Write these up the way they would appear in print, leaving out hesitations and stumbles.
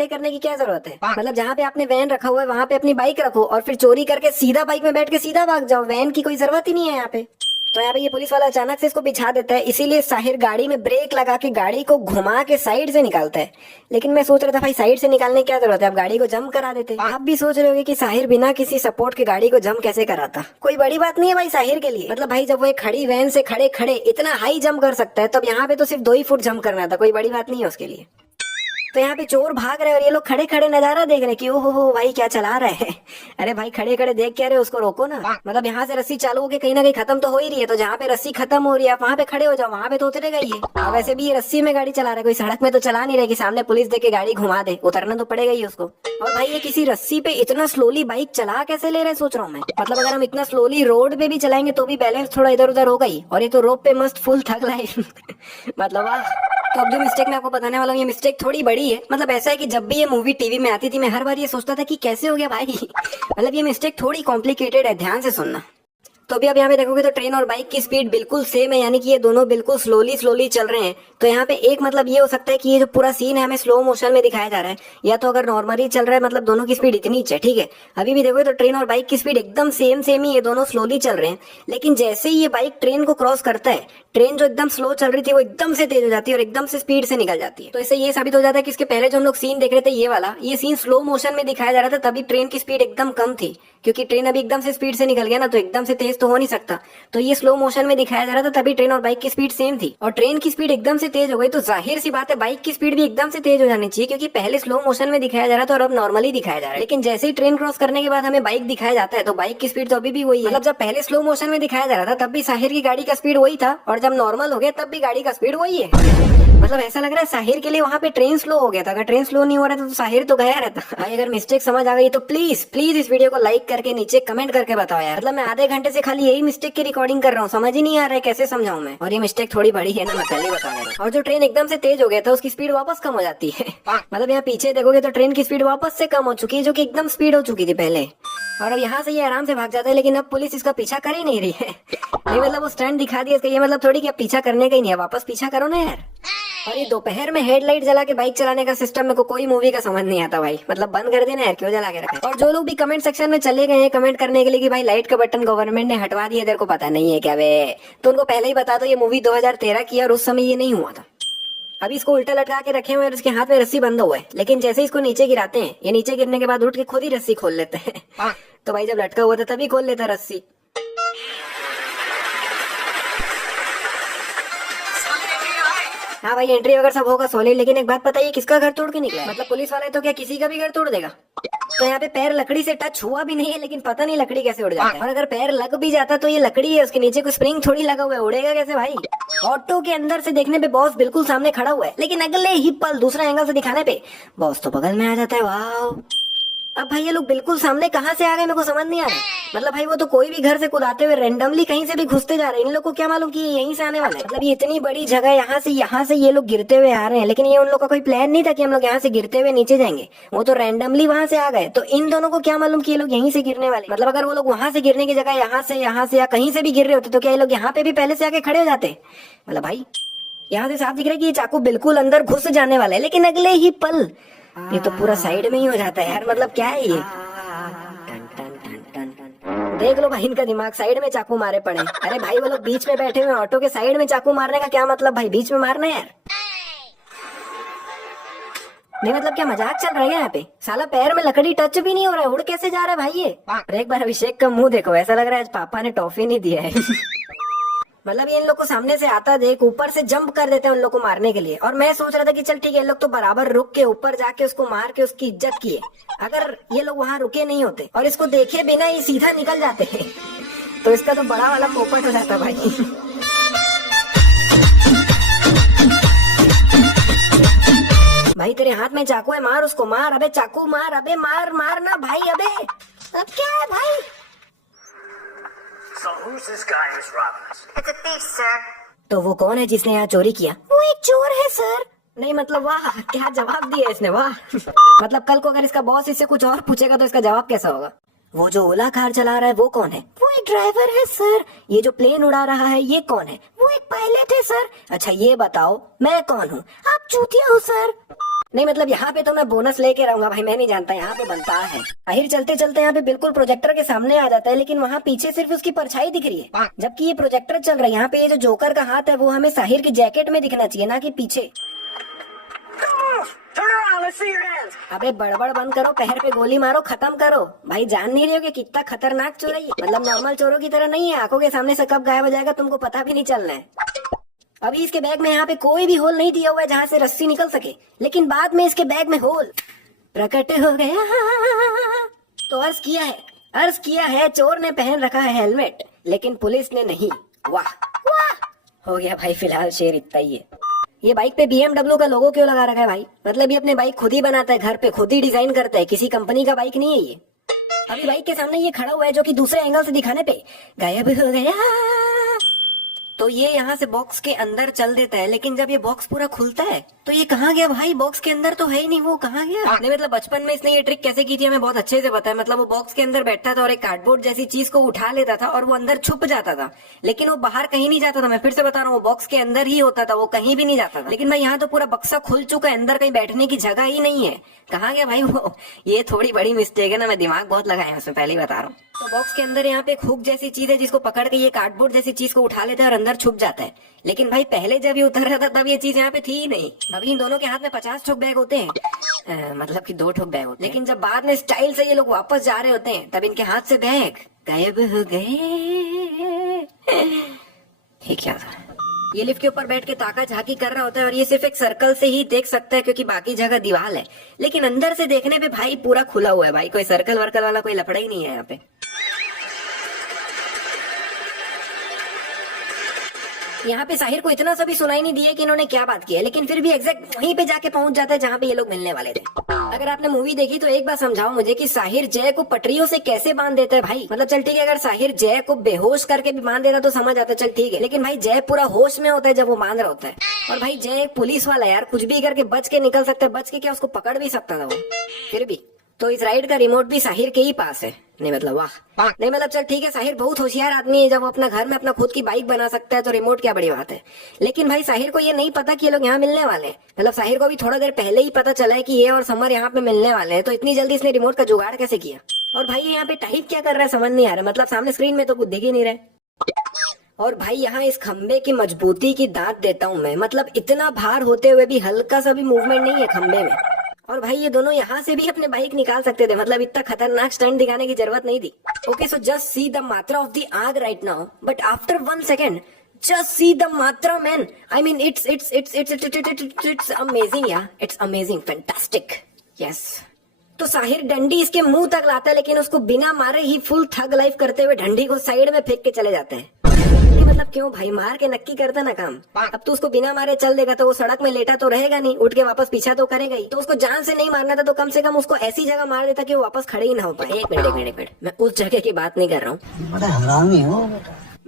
खड़े करने की क्या जरूरत है? मतलब जहाँ पे आपने वैन रखा हुआ है वहाँ पे अपनी बाइक रखो और फिर चोरी करके सीधा बाइक में बैठ के सीधा भाग जाओ। वैन की कोई जरूरत ही नहीं है यहाँ पे। तो यहाँ पे ये पुलिस वाला अचानक से इसको बिछा देता है, इसीलिए साहिर गाड़ी में ब्रेक लगा के गाड़ी को घुमा के साइड से निकालता है। लेकिन मैं सोच रहा था भाई साइड से निकालने की क्या जरूरत है, आप गाड़ी को जम करा देते। आप भी सोच रहे होगे कि साहिर बिना किसी सपोर्ट के गाड़ी को जम कैसे कराता। कोई बड़ी बात नहीं है भाई साहिर के लिए। मतलब भाई जब वो एक खड़ी वैन से खड़े खड़े इतना हाई जंप कर सकता है, तब यहाँ पे तो सिर्फ 2 ही फुट जंप करना था, कोई बड़ी बात नहीं है उसके लिए। तो यहाँ पे चोर भाग रहे हैं और ये लोग खड़े खड़े नजारा देख रहे हैं कि ओहो हो भाई क्या चला रहा है। अरे भाई खड़े खड़े देख क्या रहे हो, उसको रोको ना। मतलब यहाँ से रस्सी चालू होके कहीं ना कहीं खत्म तो हो ही रही है, तो जहाँ पे रस्सी खत्म हो रही है आप वहाँ पे खड़े हो जाओ, वहाँ पे तो उतरेगा ये। और वैसे भी ये रस्सी में गाड़ी चला रहा है, कोई सड़क में तो चला नहीं रहा कि सामने पुलिस देख के गाड़ी घुमा दे, उतरना तो पड़ेगा ही उसको। और भाई ये किसी रस्सी पे इतना स्लोली बाइक चला कैसे ले रहे सोच रहा हूँ मैं। मतलब अगर हम इतना स्लोली रोड पे भी चलाएंगे तो भी बैलेंस थोड़ा इधर उधर होगा ही, और ये तो रोड पे मस्त फुल थक रहा है। मतलब तो अब जो मिस्टेक मैं आपको बताने वाला हूँ ये मिस्टेक थोड़ी बड़ी है। मतलब ऐसा है कि जब भी ये मूवी टीवी में आती थी मैं हर बार ये सोचता था कि कैसे हो गया भाई। मतलब ये मिस्टेक थोड़ी कॉम्प्लिकेटेड है, ध्यान से सुनना। तो अभी आप यहाँ पे देखोगे तो ट्रेन और बाइक की स्पीड बिल्कुल सेम है, यानी कि ये दोनों बिल्कुल स्लोली स्लोली चल रहे हैं। तो यहाँ पे एक मतलब ये हो सकता है कि ये जो पूरा सीन है हमें स्लो मोशन में दिखाया जा रहा है, या तो अगर नॉर्मली चल रहा है मतलब दोनों की स्पीड इतनी ही है, ठीक है। अभी भी देखोगे तो ट्रेन और बाइक की स्पीड एकदम सेम सेम ही, ये दोनों स्लोली चल रहे हैं। लेकिन जैसे ही ये बाइक ट्रेन को क्रॉस करता है, ट्रेन जो एकदम स्लो चल रही थी वो एकदम से तेज हो जाती है और एकदम से स्पीड से निकल जाती है। तो इससे ये साबित हो जाता है कि इसके पहले जो हम लोग सीन देख रहे थे ये सीन स्लो मोशन में दिखाया जा रहा था, तभी ट्रेन की स्पीड एकदम कम थी, क्योंकि ट्रेन अभी एकदम से स्पीड से निकल गया ना, तो एकदम से तेज तो हो नहीं सकता। तो ये स्लो मोशन में दिखाया जा रहा था, तभी ट्रेन और बाइक की स्पीड सेम थी। और ट्रेन की स्पीड एकदम से तेज हो गई तो जाहिर सी बात है बाइक की स्पीड भी एकदम से तेज हो जानी चाहिए, क्योंकि पहले स्लो मोशन में दिखाया जा रहा था और अब नॉर्मली दिखाया जा रहा है। लेकिन जैसे ही ट्रेन क्रॉस करने के बाद हमें बाइक दिखाया जाता है तो बाइक की स्पीड तो अभी भी वही है। मतलब जब पहले स्लो मोशन में दिखाया जा रहा था तब भी साहिर की गाड़ी का स्पीड वही था, और जब नॉर्मल हो गया तब भी गाड़ी का स्पीड वही है। मतलब ऐसा लग रहा है साहिर के लिए वहाँ पे ट्रेन स्लो हो गया था, अगर ट्रेन स्लो नहीं हो रहा था तो साहिर तो गया रहता। भाई अगर मिस्टेक समझ आ गई तो प्लीज प्लीज इस वीडियो को लाइक करके नीचे कमेंट करके बताओ यार। मतलब मैं आधे घंटे से खाली यही मिस्टेक की रिकॉर्डिंग कर रहा हूँ, समझ ही नहीं आ रहा है कैसे समझाऊं मैं। और ये मिस्टेक थोड़ी बड़ी है ना, मैं पहले बता रहा हूँ। और जो ट्रेन एकदम से तेज हो गया था उसकी स्पीड वापस कम हो जाती है। मतलब यहाँ पीछे देखोगे तो ट्रेन की स्पीड वापस से कम हो चुकी है, जो की एकदम स्पीड हो चुकी थी पहले। और अब यहाँ से ये आराम से भाग जाता है, लेकिन अब पुलिस इसका पीछा कर ही नहीं रही है। ये मतलब वो स्टैंड दिखा दिया इसका, ये मतलब थोड़ी कि अब पीछा करने का ही नहीं है, वापस पीछा करो ना यार। और ये दोपहर में हेडलाइट जला के बाइक चलाने का सिस्टम मेरे को कोई मूवी का समझ नहीं आता भाई। मतलब बंद कर देना यार, क्यों जला के रखा है। और जो लोग भी कमेंट सेक्शन में चले गए हैं कमेंट करने के लिए कि भाई लाइट का बटन गवर्नमेंट ने हटवा दिया, तेरे को पता नहीं है क्या वे, तो उनको पहले ही बता दो ये मूवी 2013 की है और उस समय ये नहीं हुआ था। अभी इसको उल्टा लटका के रखे हुए और इसके हाथ में रस्सी बंधा हुआ है, लेकिन जैसे इसको नीचे गिराते हैं ये नीचे गिरने के बाद उठ के खुद ही रस्सी खोल लेते हैं। तो भाई जब लटका हुआ था तभी खोल लेता रस्सी। हाँ भाई एंट्री वगैरह सब होगा सॉलिड, लेकिन एक बात पता है किसका घर तोड़ के निकला है। मतलब पुलिस वाला है तो क्या किसी का भी घर तोड़ देगा। तो यहाँ पे पैर लकड़ी से टच हुआ भी नहीं है, लेकिन पता नहीं लकड़ी कैसे उड़ जाता है। और अगर पैर लग भी जाता तो ये लकड़ी है, उसके नीचे कोई स्प्रिंग थोड़ी लगा हुआ है, उड़ेगा कैसे भाई। ऑटो के अंदर से देखने पे बॉस बिल्कुल सामने खड़ा हुआ है, लेकिन अगले ही पल दूसरा एंगल से दिखाने पे बॉस तो बगल में आ जाता है। वाह, अब भाई ये लोग बिल्कुल सामने कहाँ से आ गए मेरे को समझ नहीं आ रहा। मतलब भाई वो तो कोई भी घर से कुदाते हुए रैंडमली कहीं से भी घुसते जा रहे हैं, इन लोग को क्या मालूम कि यहीं से आने वाले हैं। मतलब ये इतनी बड़ी जगह यहाँ से ये लोग गिरते हुए आ रहे हैं, लेकिन ये उन लोग का कोई प्लान नहीं था कि हम लोग यहाँ से गिरते हुए नीचे जाएंगे, वो तो रैंडमली वहां से आ गए। तो इन दोनों को क्या मालूम कि ये लोग यहीं से गिरने वाले। मतलब अगर वो लोग वहां से गिरने की जगह यहाँ से या कहीं से भी गिर रहे होते तो क्या ये लोग यहाँ पे भी पहले से आके खड़े हो जाते। मतलब भाई यहाँ से साफ दिख रहा है कि ये चाकू बिल्कुल अंदर घुस जाने वाला है, लेकिन अगले ही पल ये तो पूरा साइड में ही हो जाता है यार। मतलब क्या है ये, देख लो भाई इनका दिमाग, साइड में चाकू मारे पड़े। अरे भाई वो लोग बीच में बैठे हुए ऑटो के साइड में चाकू मारने का क्या मतलब भाई, बीच में मारना यार। नहीं मतलब क्या मजाक चल रहा है यहाँ पे। साला पैर में लकड़ी टच भी नहीं हो रहा है, उड़ कैसे जा रहा है भाई ये। और एक बार अभिषेक का मुंह देखो, ऐसा लग रहा है आज पापा ने टॉफी नहीं दिया है। मतलब ये इन लोग को सामने से आता देख ऊपर से जंप कर देते हैं उन लोग को मारने के लिए। और मैं सोच रहा था कि चल ठीक है, इन लोग तो बराबर रुक के ऊपर जाके उसको मार के उसकी इज्जत किए। अगर ये लोग वहां रुके नहीं होते और इसको देखे बिना ही सीधा निकल जाते हैं तो इसका तो बड़ा वाला पोपट हो जाता भाई। भाई तेरे हाथ में चाकू है, मार उसको, मार अबे, चाकू मार अबे, मार मार ना भाई अबे। अब क्या है भाई। So who's this guy who's robbing us? It's a thief, sir. तो वो कौन है जिसने यहाँ चोरी किया? वो एक चोर है सर। नहीं मतलब वाह क्या जवाब दिया इसने, वाह। मतलब कल को अगर इसका बॉस इससे कुछ और पूछेगा तो इसका जवाब कैसा होगा। वो जो ओला कार चला रहा है वो कौन है? वो एक ड्राइवर है सर। ये जो प्लेन उड़ा रहा है ये कौन है? वो एक पायलट है सर। अच्छा ये बताओ मैं कौन हूँ? आप चूतिया हो सर। नहीं मतलब यहाँ पे तो मैं बोनस लेके रहूंगा भाई, मैं नहीं जानता यहाँ पे बनता है। साहिर चलते चलते यहाँ पे बिल्कुल प्रोजेक्टर के सामने आ जाता है, लेकिन वहाँ पीछे सिर्फ उसकी परछाई दिख रही है, जबकि ये प्रोजेक्टर चल रहा है। यहाँ पे ये जो जोकर का हाथ है वो हमें साहिर की जैकेट में दिखना चाहिए, ना कि पीछे। Turn around, let's see your hands. अबे बड़बड़ बंद करो, पैर पे गोली मारो, खत्म करो भाई। जान नहीं रहे हो कि कितना खतरनाक चोर है ये? मतलब नॉर्मल चोरों की तरह नहीं है, आंखों के सामने से कब गायब हो जाएगा तुमको पता भी नहीं चलना है। अभी इसके बैग में यहाँ पे कोई भी होल नहीं दिया हुआ है जहाँ से रस्सी निकल सके, लेकिन बाद में इसके बैग में होल प्रकट हो गया। तो अर्ज किया है चोर ने पहन रखा है हेलमेट, लेकिन पुलिस ने नहीं। वाह वाह, हो गया भाई, फिलहाल शेर इतना ही है। ये बाइक पे BMW का लोगो क्यों लगा रखा है भाई? मतलब ये अपने बाइक खुद ही बनाता है, घर पे खुद ही डिजाइन करता है, किसी कंपनी का बाइक नहीं है ये। अभी बाइक के सामने ये खड़ा हुआ है जो कि दूसरे एंगल से दिखाने पे गायब हो गया। तो ये यहाँ से बॉक्स के अंदर चल देता है, लेकिन जब ये बॉक्स पूरा खुलता है तो ये कहाँ गया भाई? बॉक्स के अंदर तो है ही नहीं, वो कहाँ गया? नहीं मतलब बचपन में इसने ये ट्रिक कैसे की थी हमें बहुत अच्छे से पता है। मतलब वो बॉक्स के अंदर बैठता था और एक कार्डबोर्ड जैसी चीज को उठा लेता था और वो अंदर छुप जाता था, लेकिन वो बाहर कहीं नहीं जाता था। मैं फिर से बता रहा हूँ, वो बॉक्स के अंदर ही होता था, वो कहीं भी नहीं जाता था। लेकिन भाई यहाँ तो पूरा बक्सा खुल चुका है, अंदर कहीं बैठने की जगह ही नहीं है। कहाँ गया भाई वो? ये थोड़ी बड़ी मिस्टेक है ना, मैं दिमाग बहुत लगाया उसमें, पहले ही बता रहा हूँ। तो बॉक्स के अंदर यहाँ पे एक हुक जैसी चीज है जिसको पकड़ के ये कार्डबोर्ड जैसी चीज को उठा लेता है और अंदर छुप जाता है। लेकिन भाई पहले जब ये उतर रहा था तब ये चीज यहाँ पे थी ही नहीं। अभी इन दोनों के हाथ में 50 ठोक बैग होते हैं, मतलब कि 2 ठोक बैग होते हैं। लेकिन जब बाद में स्टाइल से ये लोग वापस जा रहे होते हैं तब इनके हाथ से बैग गायब हो गए। ये क्या था? ये लिफ्ट के ऊपर बैठ के ताका झाकी कर रहा होता है और ये सिर्फ एक सर्कल से ही देख सकता है क्योंकि बाकी जगह दीवार है, लेकिन अंदर से देखने पे भाई पूरा खुला हुआ है भाई, कोई सर्कल वर्कल वाला कोई लफड़ा ही नहीं है यहाँ पे। यहाँ पे साहिर को इतना सा भी सुनाई नहीं दिया कि इन्होंने क्या बात की है, लेकिन फिर भी एग्जैक्ट वहीं पे जाके पहुंच जाता है जहाँ पे ये लोग मिलने वाले थे। अगर आपने मूवी देखी तो एक बार समझाओ मुझे कि साहिर जय को पटरियों से कैसे बांध देता है भाई? मतलब चल ठीक है, अगर साहिर जय को बेहोश करके भी बांध देता तो समझ आता, चल ठीक है, लेकिन भाई जय पूरा होश में होता है जब वो बांध रहा होता है। और भाई जय एक पुलिस वाला यार, कुछ भी करके बच के निकल सकता है, बच के क्या उसको पकड़ भी सकता था वो फिर भी। तो इस राइड का रिमोट भी साहिर के ही पास है। नहीं मतलब वाह, नहीं मतलब चल ठीक है, साहिर बहुत होशियार आदमी है, जब वो अपना घर में अपना खुद की बाइक बना सकता है तो रिमोट क्या बड़ी बात है। लेकिन भाई साहिर को ये नहीं पता कि ये लोग यहाँ मिलने वाले हैं। मतलब साहिर को भी थोड़ा देर पहले ही पता चला है कि ये और समर यहाँ पे मिलने वाले हैं, तो इतनी जल्दी इसने रिमोट का जुगाड़ कैसे किया? और भाई यहाँ पे टाइप क्या कर रहा है समझ नहीं आ रहा, मतलब सामने स्क्रीन में तो कुछ दिख ही नहीं रहा। और भाई यहाँ इस खंबे की मजबूती की दांत देता हूँ मैं, मतलब इतना भार होते हुए भी हल्का सा भी मूवमेंट नहीं है खंबे में। और भाई ये दोनों यहाँ से भी अपने बाइक निकाल सकते थे, मतलब इतना खतरनाक स्टंट दिखाने की जरूरत नहीं थी। Okay so just see the मात्रा ऑफ द आग right now, but after 1 second just see the matra man. I mean it's amazing yeah, it's amazing, fantastic, yes। तो साहिर डंडी इसके मुंह तक लाता है, लेकिन उसको बिना मारे ही फुल थग लाइफ करते हुए डंडी को साइड में फेंक के चले जाते हैं। मतलब क्यों भाई, मार के नक्की करता ना काम। अब तो उसको बिना मारे चल देगा तो वो सड़क में लेटा तो रहेगा नहीं, उठ के वापस पीछा तो करेगा ही। तो उसको जान से नहीं मारना था तो कम से कम उसको ऐसी जगह मार देता कि वो वापस खड़े ही ना हो पाए। एक मिनट, मैं उस जगह की बात नहीं कर रहा हूँ, हरामी हो।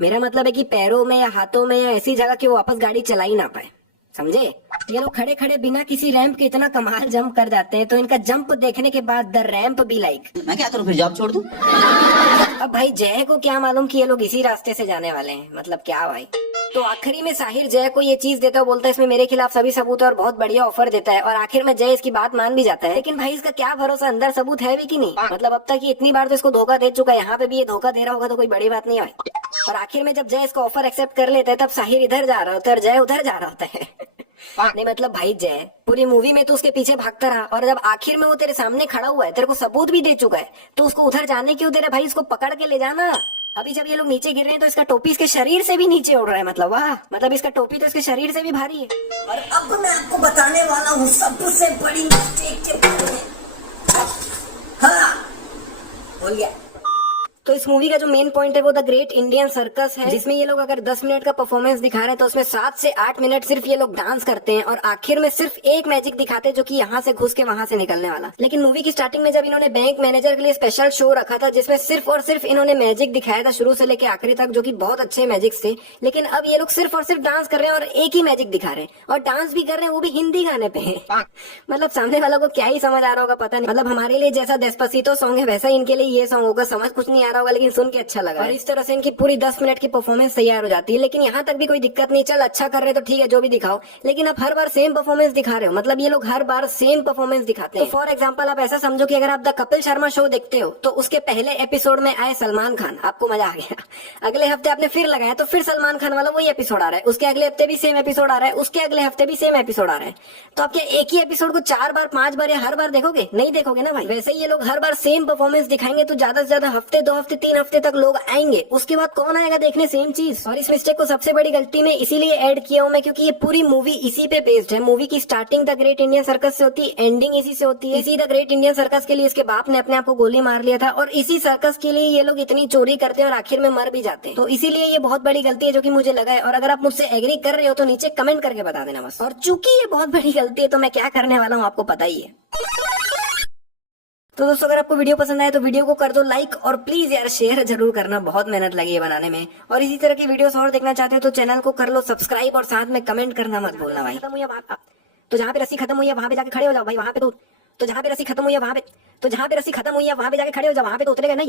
मेरा मतलब है कि पैरों में या हाथों में या ऐसी जगह कि वो वापस गाड़ी चला ही ना पाए, समझे? ये लोग खड़े खड़े बिना किसी रैंप के इतना कमाल जंप कर जाते हैं, तो इनका जंप देखने के बाद द रैंप बी लाइक। मैं क्या करूँ, फिर जॉब छोड़ दूं? अब भाई जय को क्या मालूम कि ये लोग इसी रास्ते से जाने वाले हैं, मतलब क्या भाई। तो आखिरी में साहिर जय को ये चीज देता है, बोलता है इसमें मेरे खिलाफ सभी सबूत है और बहुत बढ़िया ऑफर देता है, और आखिर में जय इसकी बात मान भी जाता है। लेकिन भाई इसका क्या भरोसा, अंदर सबूत है भी कि नहीं? मतलब अब तक ये इतनी बार तो इसको धोखा दे चुका है, यहाँ पे भी ये धोखा दे रहा होगा तो कोई बड़ी बात नहीं है भाई। और आखिर में जब जय इसका ऑफर एक्सेप्ट कर लेता है तब साहिर इधर जा रहा होता है और जय उधर जा रहा होता है। नहीं मतलब भाई जय पूरी मूवी में तो उसके पीछे भागता रहा, और जब आखिर में वो तेरे सामने खड़ा हुआ है, तेरे को सबूत भी दे चुका है, तो उसको उधर जाने क्यों दे रहा है भाई? उसको पकड़ के ले जाना। अभी जब ये लोग नीचे गिर रहे हैं तो इसका टोपी इसके शरीर से भी नीचे उड़ रहा है, मतलब वाह, मतलब इसका टोपी तो इसके शरीर से भी भारी है। और अब मैं आपको बताने वाला हूँ सबसे बड़ी मिस्टेक के बारे में। हाँ, बोल गया। तो इस मूवी का जो मेन पॉइंट है वो द ग्रेट इंडियन सर्कस है, जिसमें ये लोग अगर 10 मिनट का परफॉर्मेंस दिखा रहे हैं तो उसमें 7 से 8 मिनट सिर्फ ये लोग डांस करते हैं और आखिर में सिर्फ एक मैजिक दिखाते हैं जो कि यहाँ से घुस के वहां से निकलने वाला। लेकिन मूवी की स्टार्टिंग में जब इन्होंने बैंक मैनेजर के लिए स्पेशल शो रखा था जिसमें सिर्फ और सिर्फ इन्होंने मैजिक दिखाया था शुरू से लेकर आखिरी तक, जो की बहुत अच्छे मैजिक्स थे, लेकिन अब ये लोग सिर्फ और सिर्फ डांस कर रहे हैं और एक ही मैजिक दिखा रहे हैं और डांस भी कर रहे हैं, वो भी हिंदी गाने पे है। मतलब सामने वालों को क्या ही समझ आ रहा होगा पता नहीं। मतलब हमारे लिए जैसा डेस्पासितो सॉन्ग है वैसा इनके लिए ये सॉन्ग होगा, समझ कुछ नहीं आ रहा होगा, लेकिन सुन के अच्छा लगा। और इस तरह से इनकी पूरी 10 मिनट की परफॉर्मेंस तैयार हो जाती है। लेकिन यहाँ तक भी कोई दिक्कत नहीं, चल अच्छा कर रहे तो ठीक है, जो भी दिखाओ, लेकिन आप हर बार सेम परफॉर्मेंस दिखा रहे हो। मतलब ये लोग हर बार सेम परफॉर्मेंस दिखाते हैं। तो फॉर एग्जाम्पल आप ऐसा समझो कि अगर आप द कपिल शर्मा शो देखते हो तो उसके पहले एपिसोड में आए सलमान खान, आपको मजा आ गया। अगले हफ्ते आपने फिर लगाया तो फिर सलमान खान वाला वही एपिसोड आ रहा है, उसके अगले हफ्ते भी सेम एपिसोड आ रहा है, उसके अगले हफ्ते भी सेम एपिसोड आ रहा है। तो आप क्या एक ही एपिसोड को 4 बार 5 बार या हर बार देखोगे? नहीं देखोगे ना भाई। वैसे ये लोग हर बार सेम परफॉर्मेंस दिखाएंगे तो ज्यादा से ज्यादा हफ्ते, 2 हफ्ते, 3 हफ्ते तक लोग आएंगे, उसके बाद कौन आएगा देखने सेम चीज। और इस मिस्टेक को सबसे बड़ी गलती में इसीलिए ऐड किया हूं मैं क्योंकि ये पूरी मूवी इसी पे बेस्ड है। मूवी की starting the great Indian circus से होती है, एंडिंग इसी से होती है। इसी द ग्रेट इंडियन सर्कस के लिए इसके बाप ने अपने आप को गोली मार लिया था और इसी सर्कस के लिए ये लोग इतनी चोरी करते हैं और आखिर में मर भी जाते हैं। तो इसीलिए ये बहुत बड़ी गलती है जो कि मुझे लगा है। और अगर आप मुझसे एग्री कर रहे हो तो नीचे कमेंट करके बता देना बस। और चूंकि ये बहुत बड़ी गलती है तो मैं क्या करने वाला हूँ आपको पता ही है। तो दोस्तों अगर आपको वीडियो पसंद आए तो वीडियो को कर दो लाइक और प्लीज यार शेयर जरूर करना, बहुत मेहनत लगी है बनाने में। और इसी तरह की वीडियोस और देखना चाहते हो तो चैनल को कर लो सब्सक्राइब और साथ में कमेंट करना मत भूलना भाई। तो जहाँ पे रस्सी खत्म हुई है वहां पे जाके खड़े हो जाओ भाई, वहां पे तो जहाँ पे रस्सी खत्म हुई है वहां पे, तो जहाँ पे रस्सी खत्म हुई है वहां पे जाके खड़े हो जाओ, वहां पे तो उतरेगा नहीं।